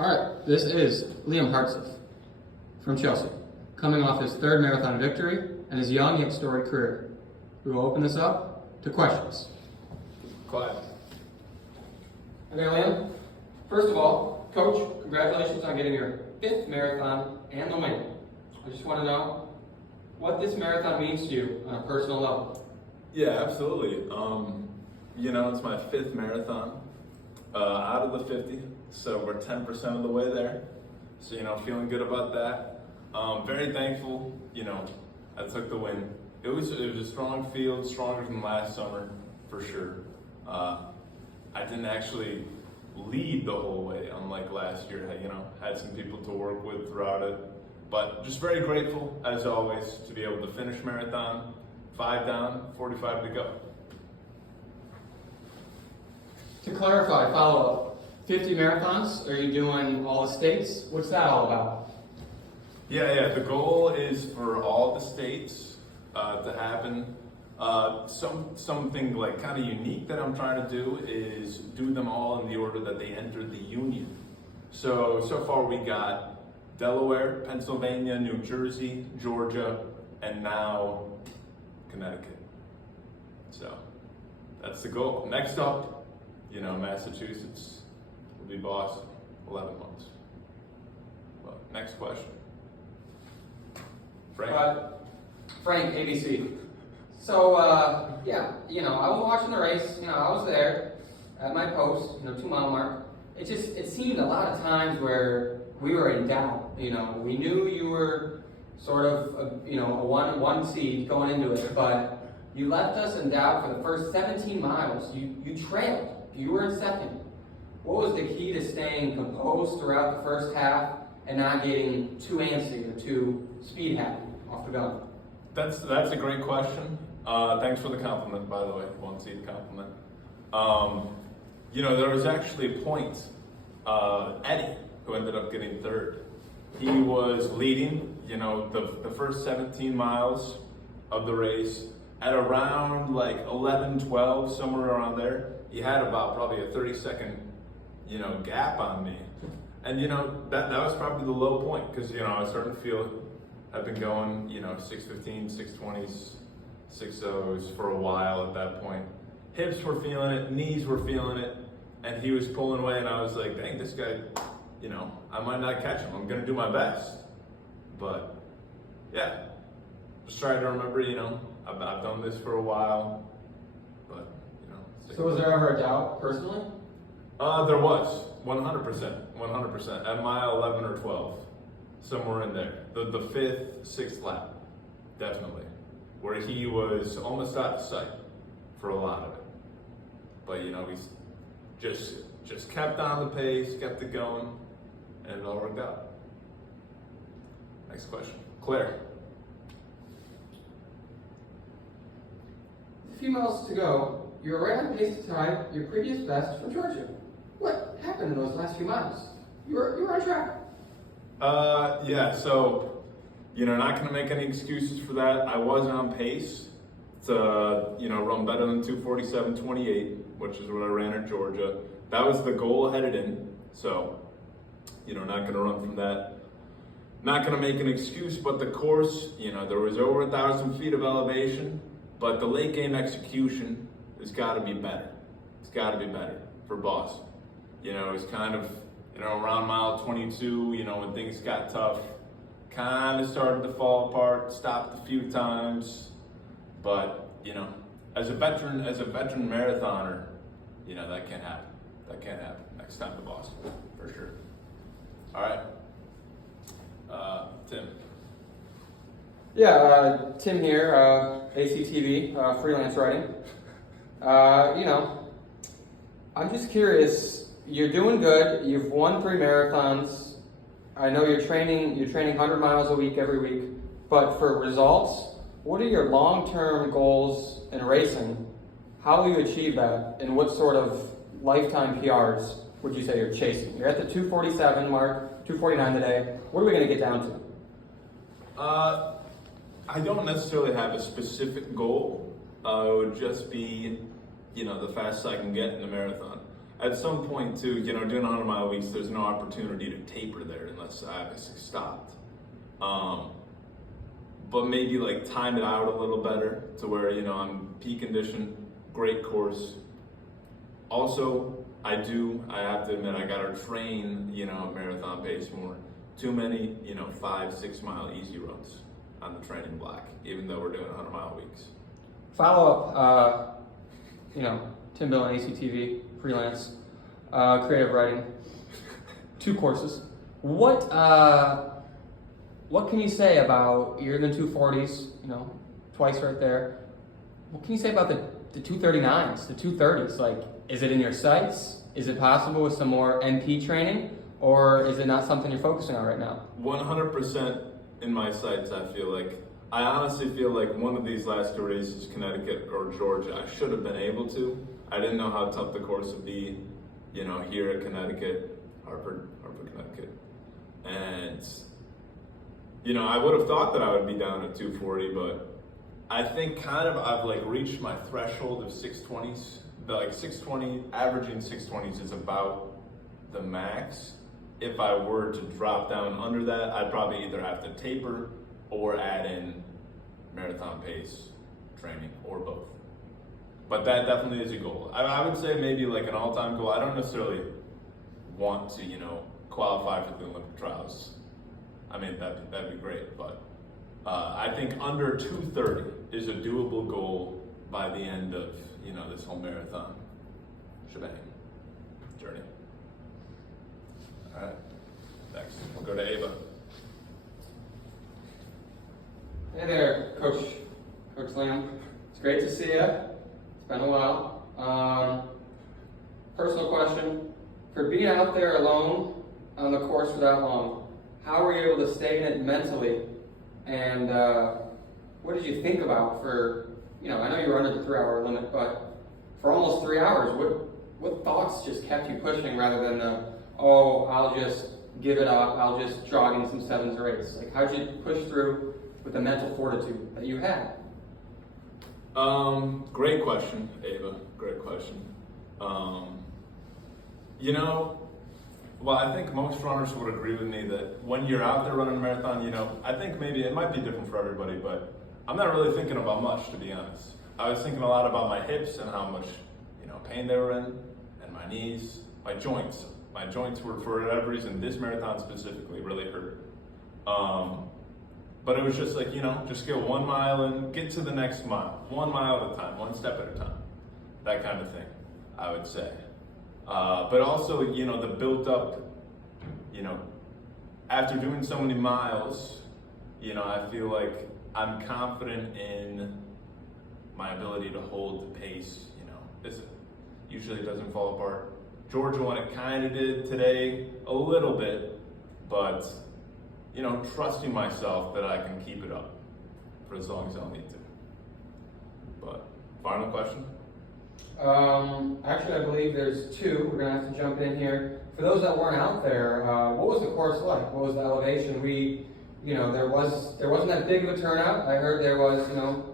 All right, this is Liam Hartsoff from Chelsea, coming off his third marathon victory and his young yet storied career. We will open this up to questions. Quiet. Okay, Liam. First of all, Coach, congratulations on getting your 5th marathon and the win. I just want to know what this marathon means to you on a personal level. Yeah, absolutely. It's my 5th marathon out of the 50, so we're 10% of the way there. So, feeling good about that. Very thankful, I took the win. It was a strong field, stronger than last summer, for sure. I didn't actually lead the whole way, unlike last year. Had some people to work with throughout it. But just very grateful, as always, to be able to finish marathon. 5 down, 45 to go. To clarify, follow-up, 50 marathons, are you doing all the states? What's that all about? Yeah, the goal is for all the states to happen. Something like kind of unique that I'm trying to do is do them all in the order that they entered the union. So far we got Delaware, Pennsylvania, New Jersey, Georgia, and now Connecticut. So that's the goal. Next up, Massachusetts will be Boston, 11 months. Well, next question. Frank, ABC. So, I was watching the race, I was there at my post, 2 mile mark. It seemed a lot of times where we were in doubt, we knew you were sort of, a one seed going into it, but you left us in doubt for the first 17 miles. You trailed, you were in second. What was the key to staying composed throughout the first half and not getting too antsy or too speed happy off the gun? That's a great question. Thanks for the compliment, by the way, 1 seed compliment. There was actually a point, Eddie, who ended up getting third. He was leading, the first 17 miles of the race at around like 11, 12, somewhere around there. He had about probably a 30-second, gap on me. And, that was probably the low point because, I was starting to feel I've been going, 6:15, 6:20s, 6:0s for a while at that point. Hips were feeling it, knees were feeling it, and he was pulling away, and I was like, dang, this guy, I might not catch him. I'm going to do my best. But, yeah, just trying to remember, I've done this for a while, but, So was there ever a doubt, personally? There was, 100%, at mile 11 or 12. Somewhere in there, the 5th, 6th lap, definitely, where he was almost out of sight for a lot of it. But we just kept on the pace, kept it going, and it all worked out. Next question, Claire. A few miles to go, you were right on pace to tie your previous best from Georgia. What happened in those last few miles? You were on track. Not going to make any excuses for that. I was on pace to, run better than 2:47.28, which is what I ran at Georgia. That was the goal headed in. So, not going to run from that. Not going to make an excuse, but the course, there was over 1,000 feet of elevation, but the late game execution has got to be better. It's got to be better for Boston. It's kind of, around mile 22, when things got tough, kind of started to fall apart, stopped a few times, but, as a veteran marathoner, that can't happen. That can't happen next time to Boston, for sure. All right. Tim. Yeah, Tim here, ACTV, freelance writing. I'm just curious, you're doing good, you've won 3 marathons, I know you're training 100 miles a week every week, but for results, what are your long-term goals in racing? How will you achieve that, and what sort of lifetime PRs would you say you're chasing? You're at the 2:47 mark, 2:49 today, what are we going to get down to? I don't necessarily have a specific goal. It would just be, the fastest I can get in the marathon. at some point too, you know, doing 100-mile weeks, there's no opportunity to taper there unless I obviously stopped. But maybe like time it out a little better to where, you know, I'm peak condition, great course. Also, I have to admit, I gotta train, you know, marathon pace more. Too many, you know, 5-6 mile easy runs on the training block, even though we're doing 100-mile weeks. Follow up, you know, Tim Bill and ACTV, freelance, creative writing, 2 courses. What can you say about, you're in the 240s, you know, twice right there. What can you say about the 239s, the 230s? Like, is it in your sights? Is it possible with some more NP training? Or is it not something you're focusing on right now? 100% in my sights, I feel like. I honestly feel like one of these last 2 races, Connecticut or Georgia, I should have been able to. I didn't know how tough the course would be, you know, here at Connecticut, Hartford, Connecticut. And, you know, I would have thought that I would be down at 240, but I think kind of I've like reached my threshold of 620s. The like 620, averaging 620s is about the max. If I were to drop down under that, I'd probably either have to taper or add in marathon pace training or both. But that definitely is a goal. I would say maybe like an all-time goal. I don't necessarily want to, you know, qualify for the Olympic trials. I mean, that'd be great, but I think under 230 is a doable goal by the end of, you know, this whole marathon shebang journey. All right, next we'll go to Ava. Hey there, Coach Lamb. It's great to see you. It's been a while. Personal question: for being out there alone on the course for that long, how were you able to stay in it mentally? And what did you think about for, you know, I know you were under the 3-hour limit, but for almost 3 hours, what thoughts just kept you pushing rather than, I'll just give it up, I'll just jog in some 7s or 8s? Like, how'd you push through with the mental fortitude that you had? Great question, Ava. Great question. You know, well, I think most runners would agree with me that when you're out there running a marathon, you know, I think maybe it might be different for everybody, but I'm not really thinking about much, to be honest. I was thinking a lot about my hips and how much, you know, pain they were in, and my knees, my joints. My joints were, for whatever reason, this marathon specifically really hurt. But it was just like, you know, just go 1 mile and get to the next mile. 1 mile at a time, 1 step at a time. That kind of thing, I would say. But also, you know, the built up, you know, after doing so many miles, you know, I feel like I'm confident in my ability to hold the pace, you know. Usually it doesn't fall apart. Georgia one, it kind of did today, a little bit, but, you know, trusting myself that I can keep it up for as long as I'll need to. But, final question? Actually, I believe there's 2. We're gonna have to jump in here. For those that weren't out there, what was the course like? What was the elevation? You know, there wasn't that big of a turnout. I heard there was, you know,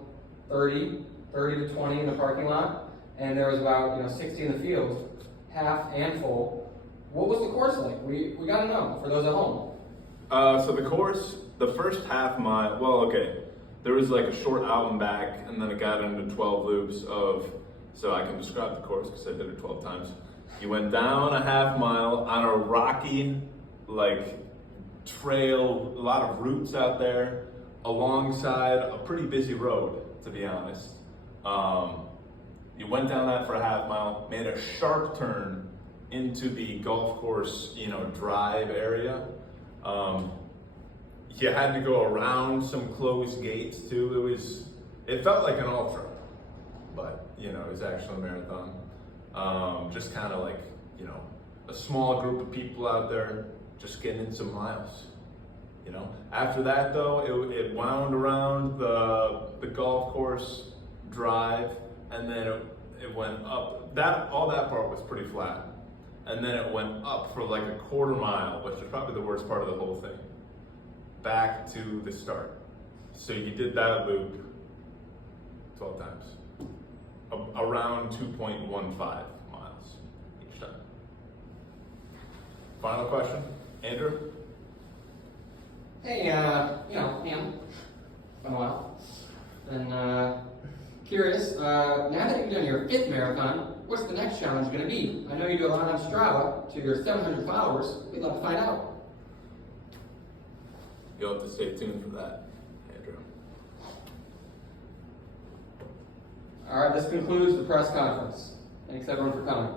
30 to 20 in the parking lot, and there was about, you know, 60 in the field, half and full. What was the course like? We gotta know for those at home. So the course, the first half mile, well, okay, there was like a short out and back, and then it got into 12 loops of, so I can describe the course because I did it 12 times. You went down a half mile on a rocky, like, trail, a lot of roots out there, alongside a pretty busy road, to be honest. You went down that for a half mile, made a sharp turn into the golf course, you know, drive area. You had to go around some closed gates too. It felt like an ultra, but you know, it was actually a marathon. Just kind of like, you know, a small group of people out there just getting in some miles. You know, after that though, it wound around the golf course drive, and then it went up. All that part was pretty flat, and then it went up for like a quarter mile, which is probably the worst part of the whole thing, back to the start. So you did that loop 12 times, around 2.15 miles each time. Final question, Andrew? Hey, Pam, it's been a while. And curious, now that you've done your 5th marathon, what's the next challenge going to be? I know you do a lot on Strava to your 700 followers. We'd love to find out. You'll have to stay tuned for that, Andrew. All right, this concludes the press conference. Thanks everyone for coming.